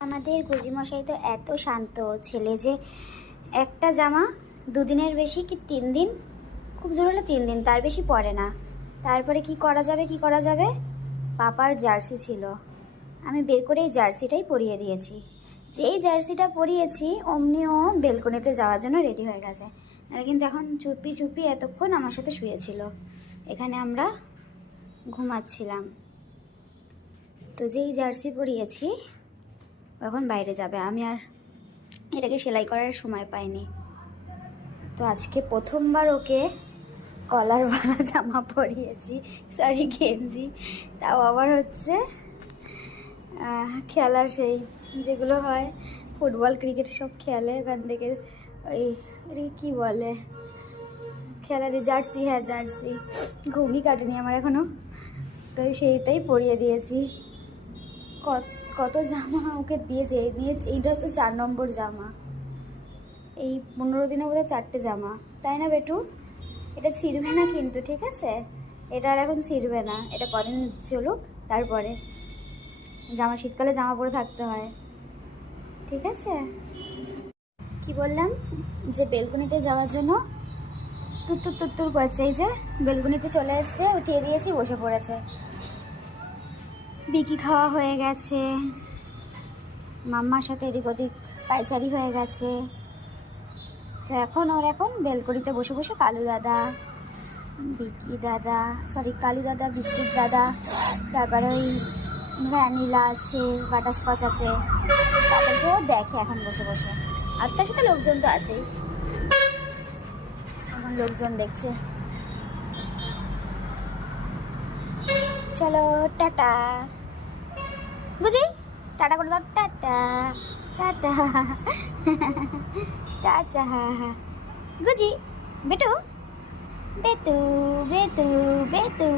আমাদের গুজিমশাই তো এত শান্ত ছেলে যে একটা জামা দুদিনের বেশি কি 3 দিন, খুব জোর হলে 3 দিন, তার বেশি পরে না। তারপরে কি করা যাবে, পাপার জার্সি ছিল, আমি বের করে এই জার্সিটাই পরিয়ে দিয়েছি। যেই জার্সিটা পরিয়েছি অমনি ও বেলকনিতে যাওয়ার জন্য রেডি হয়ে গেছে। আর কিন্তু এখন চুপি চুপি এতক্ষণ আমার সাথে শুয়েছিল, এখানে আমরা ঘুমাচ্ছিলাম। তো যেই জার্সি পরিয়েছি এখন বাইরে যাবে, আমি আর এটাকে সেলাই করার সময় পাইনি। তো আজকে প্রথমবার ওকে কলারওয়ালা জামা পরিয়েছি, সরি গেঞ্জি, তাও আবার হচ্ছে খেলার সেই যেগুলো হয় ফুটবল ক্রিকেট সব খেলে ওখান থেকে, ওই কী বলে খেলার জার্সি, হ্যাঁ জার্সি, ঘুমই কাটেনি আমার এখনও, তো সেইটাই পরিয়ে দিয়েছি। কত জামা ওকে দিয়েছে, এইটা তো 4 নম্বর জামা, এই 15 দিনে বোধহয় 4টে জামা, তাই না বেটু? এটা ছিঁড়বে না কিন্তু, ঠিক আছে? এটা আর এখন ছিঁড়বে না, এটা কদিন চলুক, তারপরে জামা, শীতকালে জামা পরে থাকতে হয়, ঠিক আছে? কি বললাম যে বেলকনিতে যাওয়ার জন্য তুত্তুর করছে, এই যে বেলকনিতে চলে এসছে, উঠিয়ে দিয়েছি, বসে পড়েছে। বিকি খাওয়া হয়ে গেছে, মাম্মার সাথে এদিক ওদিক পায়চারি হয়ে গেছে। তো এখন বেলকনিতে বসে বসে কালু দাদা, বিকি দাদা, সরি কালু দাদা, বিস্কুট দাদা, তারপরে ওই ভ্যানিলা আছে, বাটারস্কচ আছে, তাদেরকেও দেখে এখন বসে বসে। আর তার সাথে লোকজন তো আছেই, এখন লোকজন দেখছে। চলো টাটা, বুঝি টাটা করে দাও, টাটা টাটা টাটা গুজি, বেটু বেতু বেতু বেতু।